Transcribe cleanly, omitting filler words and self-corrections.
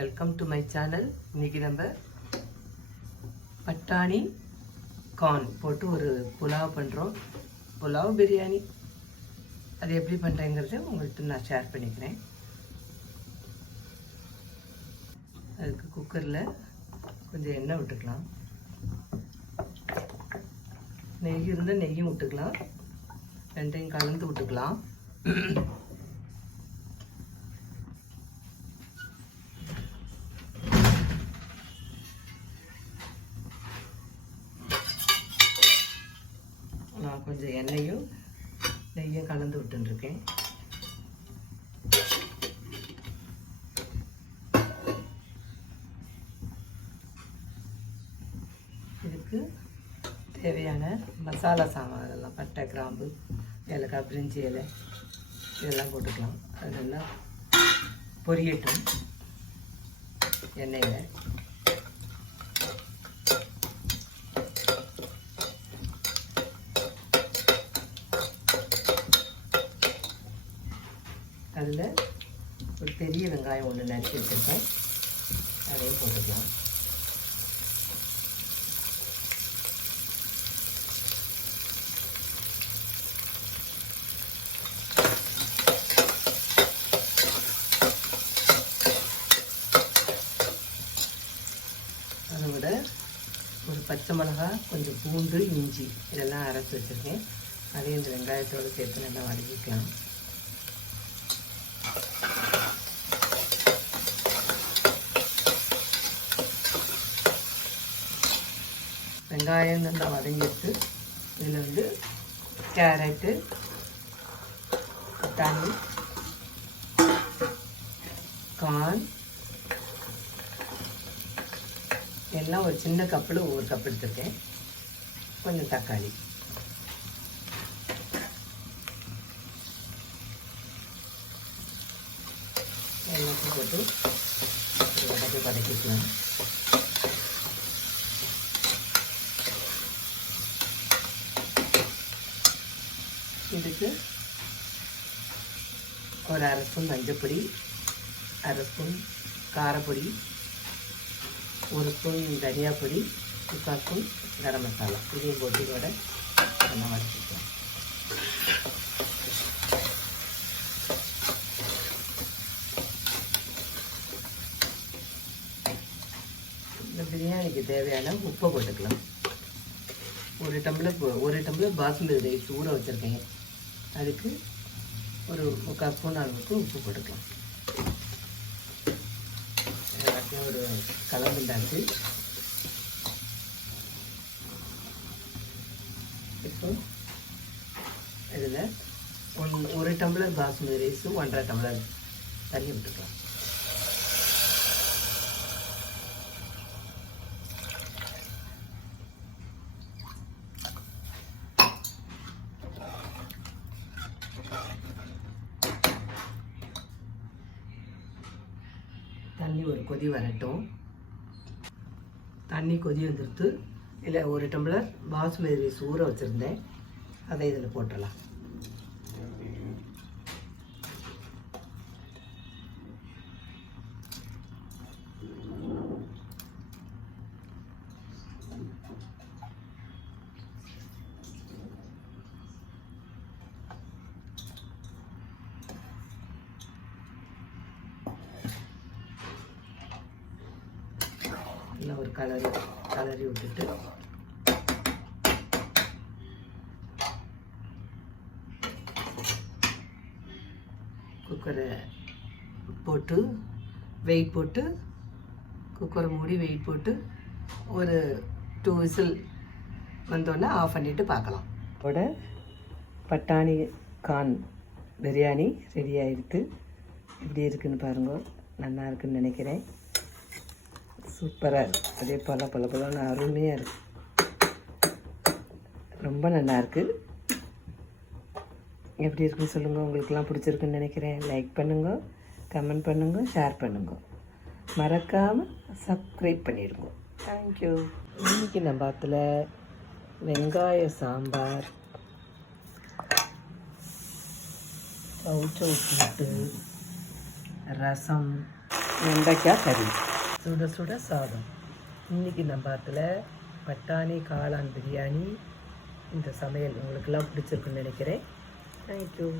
Welcome to my channel. இன்றைக்கி நம்ம பட்டாணி கார்ன் போட்டு ஒரு புலாவ் பண்ணுறோம். புலாவ் பிரியாணி அது எப்படி பண்ணுறேங்கிறத உங்கள்கிட்ட நான் ஷேர் பண்ணிக்கிறேன். அதுக்கு குக்கரில் கொஞ்சம் எண்ணெய் விட்டுக்கலாம். நெய் இருந்தால் நெய்யும் விட்டுக்கலாம், ரெண்டையும் கலந்து விட்டுக்கலாம். நான் கொஞ்சம் எண்ணெயும் நெய்யும் கலந்து விட்டுருக்கேன். இதுக்கு தேவையான மசாலா சாமான் அதெல்லாம் பட்டை, கிராம்பு, ஏலக்காய், பிரிஞ்சி இலை இதெல்லாம் போட்டுக்கலாம். அதெல்லாம் பொரியட்டும் எண்ணெயில். அதில் ஒரு பெரிய வெங்காயம் ஒன்று நறுக்கி வச்சுருக்கேன், அதையும் போட்டுக்கலாம். அதை விட ஒரு பச்சை மிளகாய், கொஞ்சம் பூண்டு, இஞ்சி இதெல்லாம் அரைச்சி வச்சுருக்கேன். அதையும் இந்த வெங்காயத்தோடு சேர்த்து நல்லா வதக்கிக்கலாம். வெங்காயம் நல்லா வதங்கிட்டு இதில் கேரட்டு, பட்டாணி, கார்ன் எல்லாம் ஒரு சின்ன கப்பில் ஒவ்வொரு கப் எடுத்துருக்கேன். கொஞ்சம் தக்காளி எல்லாத்தையும் போட்டு வதக்கிக்கலாம். இதுக்கு ஒரு அரை ஸ்பூன் மஞ்சப்பொடி, அரை ஸ்பூன் காரப்பொடி, ஒரு ஸ்பூன் தனியா பொடி, 3/4 ஸ்பூன் கரம் மசாலா இதையும் போட்டு இதோட நல்லா வதக்கிக்கலாம். இந்த பிரியாணிக்கு தேவையான உப்பை போட்டுக்கலாம். ஒரு டம்ளர் பாசுமதி ரைஸ் ஊற வச்சுருக்கேன். அதுக்கு ஒரு 3/4 ஸ்பூன் அளவுக்கு உப்பு போட்டுக்கலாம். எல்லாத்தையும் ஒரு கலந்துண்டாச்சு. இப்போ இதில் ஒரு டம்ளர் பாசுமதி ரைஸு 1.5 டம்ளர் தண்ணி விட்டுக்கலாம். தண்ணி ஒரு கொதி வரட்டும். தண்ணி கொதி வந்துடுத்து. இல்லை ஒரு டம்ளர் பாசுமதி ரைஸ் ஊற வச்சுருந்தேன், அதை இதில் போட்டுடலாம். நல்லா ஒரு கலரி விட்டுட்டு குக்கரை போட்டு வெயிட் போட்டு குக்கரை மூடி வெயிட் போட்டு ஒரு 2 விசில் வந்தோடனே ஆஃப் பண்ணிவிட்டு பார்க்கலாம். அதோட பட்டாணி கார்ன் பிரியாணி ரெடி ஆகிருக்கு. இப்படி இருக்குதுன்னு பாருங்கள். நல்லா இருக்குதுன்னு நினைக்கிறேன். சூப்பராக இருக்குது. அதே பல அருமையாக இருக்குது. ரொம்ப நல்லாயிருக்கு. எப்படி இருக்குன்னு சொல்லுங்கள். உங்களுக்கெல்லாம் பிடிச்சிருக்குன்னு நினைக்கிறேன். லைக் பண்ணுங்கள், கமெண்ட் பண்ணுங்கள், ஷேர் பண்ணுங்கள். மறக்காமல் சப்ஸ்கிரைப் பண்ணிடுங்க. தேங்க்யூ. இன்றைக்கி நம்ம பாத்தில் வெங்காய சாம்பார், சவுச்சவு கூட்டு, ரசம், வெண்டைக்காய் கறி, சுட சுட சாதம். இன்றைக்கி நம்ம பாத்தில் பட்டாணி காளான் பிரியாணி. இந்த சமையல் உங்களுக்கெல்லாம் பிடிச்சிருக்குன்னு நினைக்கிறேன். தேங்க்யூ.